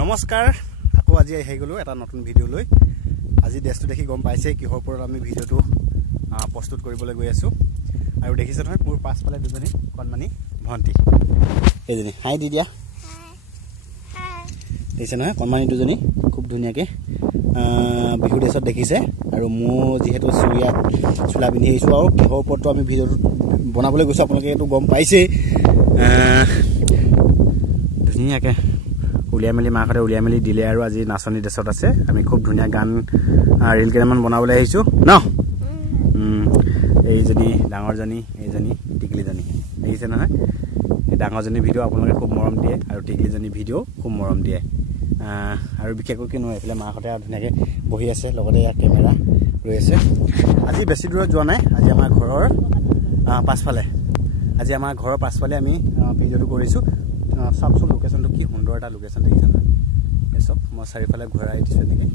নমস্কাৰ আকৌ আজি আহি গলো এটা নতুন ভিডিও লৈ আজি ড্ৰেছটো দেখি গম পাইছে কিহৰ ওপৰত আমি ভিডিওটো প্ৰস্তুত কৰিবলৈ গৈ আছো আৰু দেখিছে নহয় মোৰ পাছফালে দুজনী কণমানি ভন্টি এজনী হাই দি দিয়া হাই দেখিছে নহয় কণমানি দুজনী খুব ধুনীয়াকে বিহু ড্ৰেছত দেখিছে আৰু মই যেহেতু চুলা পিন্ধি আহিছো আৰু কিহৰ ওপৰত আমি ভিডিওটো বনাবলৈ গৈছো আপোনালোকে এটো গম পাইছে ধুনীয়াকে উলিয়াই মেলি মাখতে উলিয়াই মেলি দিলে আৰু আজি নাচনি ড্ৰেছত আছে আমি খুব ধুনীয়া গান ৰিল কেইটামান বনাবলৈ আহিছো ন এইজনী ডাঙৰজনী এইজনী টিকলিজনী দেখিছে নহয় এই ডাঙৰজনী ভিডিও আপোনালোকে খুব মৰম দিয়ে আৰু টিকলিজনী ভিডিও খুব মৰম দিয়ে আৰু বিশেষকৈ কি নহয় এফালে মাখতে ধুনীয়াকে বহি আছে লগতে ইয়াৰ কেমেৰা ৰৈ আছে আজি বেছি দূৰত যোৱা নাই আজি আমাৰ ঘৰৰ পাছফালে আমি ভিডিওটো কৰিছো সবচোন লোকেশনটো কি সুন্দৰ এটা লোকেশন দেখিছেন এসব মই চাৰিফালে ঘূৰাই দিছো নেকি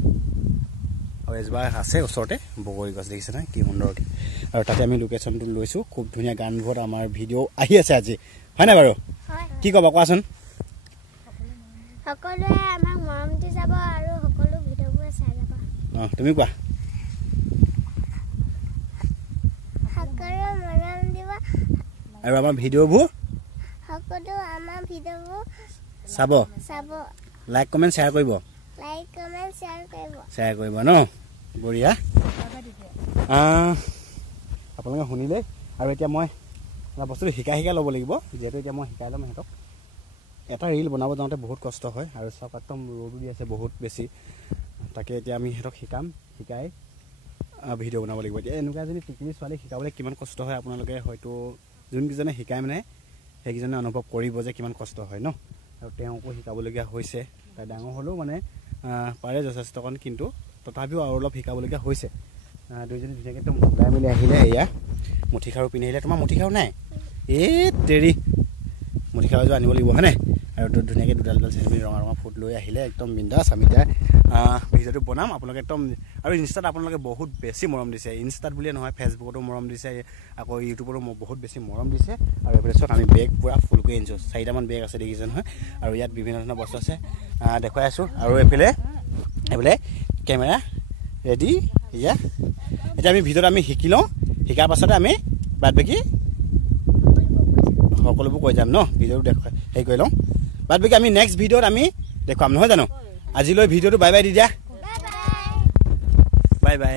আৰু এজবাৰ আছে ওচৰতে বগৰী গছ দেখিছে না কি সুন্দৰ আৰু তাতে আমি লোকেশনটো লৈছো খুব ধুনীয়া গানবোৰ আমাৰ ভিডিও আহি আছে আজি হয় না বাৰু কি কবা কোৱাচোন সকলোৱে আমাক মৰম দি যাব আৰু সকলো ভিডিওবোৰ চাই যাব তুমি কোৱা সকলোৱে মৰম দিব আৰু আমাৰ ভিডিওবোৰ সকলো আমাৰ ভিডিওবোৰ চাব লাইক কমেন্ট শেয়াৰ কৰিব ন বঢ়িয়া আপোনালোকে শুনিলে আৰু এতিয়া মই বস্তুটো শিকাই ল'ব লাগিব যেহেতু এতিয়া মই শিকাই ল'ম সিহঁতক এটা ৰিল বনাব যাওঁতে বহুত কষ্ট হয় আৰু সব একদম ৰ'দো দি আছে বহুত বেছি তাকে এতিয়া আমি সিহঁতক শিকাই ভিডিও বনাব লাগিব এতিয়া এনেকুৱা এজনী টিকলি ছোৱালী শিকাবলৈ কিমান কষ্ট হয় আপোনালোকে হয়তো যোনকেইজনে শিকাই মানে সেইকেইজনে অনুভৱ কৰিব যে কিমান কষ্ট হয় ন আৰু তেওঁকো শিকাবলগীয়া হৈছে তাই ডাঙৰ হ'লেও মানে পাৰে যথেষ্টকণ কিন্তু তথাপিও আৰু অলপ শিকাবলগীয়া হৈছে দুইজনী ধুনীয়াকৈ একদম ওলাই মেলি আহিলে এয়া মুঠিখাৰু পিন্ধি আহিলে তোমাৰ মুঠিখাৰু নাই তেৰি মুঠিখাৰুযোৰ আনিব লাগিব হয়নে আৰু ধুনীয়াকৈ দুডাল চেনি ৰঙা ৰঙা ফুট লৈ আহিলে একদম বিন্দাছ আমি এতিয়া ভিডিওটো বনাম আপোনালোকে একদম আৰু ইনষ্টাত আপোনালোকে বহুত বেছি মৰম দিছে ইনষ্টাত বুলিয়ে নহয় ফেচবুকতো মৰম দিছে আকৌ ইউটিউবতো বহুত বেছি মৰম দিছে আৰু এইফালে চাওক আমি বেগ পূৰা ফুল কৰি আনিছোঁ 4টামান বেগ আছে দেখিছে নহয় আৰু ইয়াত বিভিন্ন ধৰণৰ বস্তু আছে দেখুৱাই আছোঁ আৰু এইফালে কেমেৰা ৰেডি এতিয়া আমি ভিডিঅ'ত আমি শিকি লওঁ শিকাৰ পাছতে আমি বাদ বাকী সকলোবোৰ কৈ যাম ন ভিডিঅ'টো হেৰি কৰি লওঁ বাদ বাকী আমি নেক্সট ভিডিঅ'ত আমি দেখুৱাম নহয় জানো আজিলৈ ভিডিঅ'টো বাই বাই দি দিয়া বাই বাই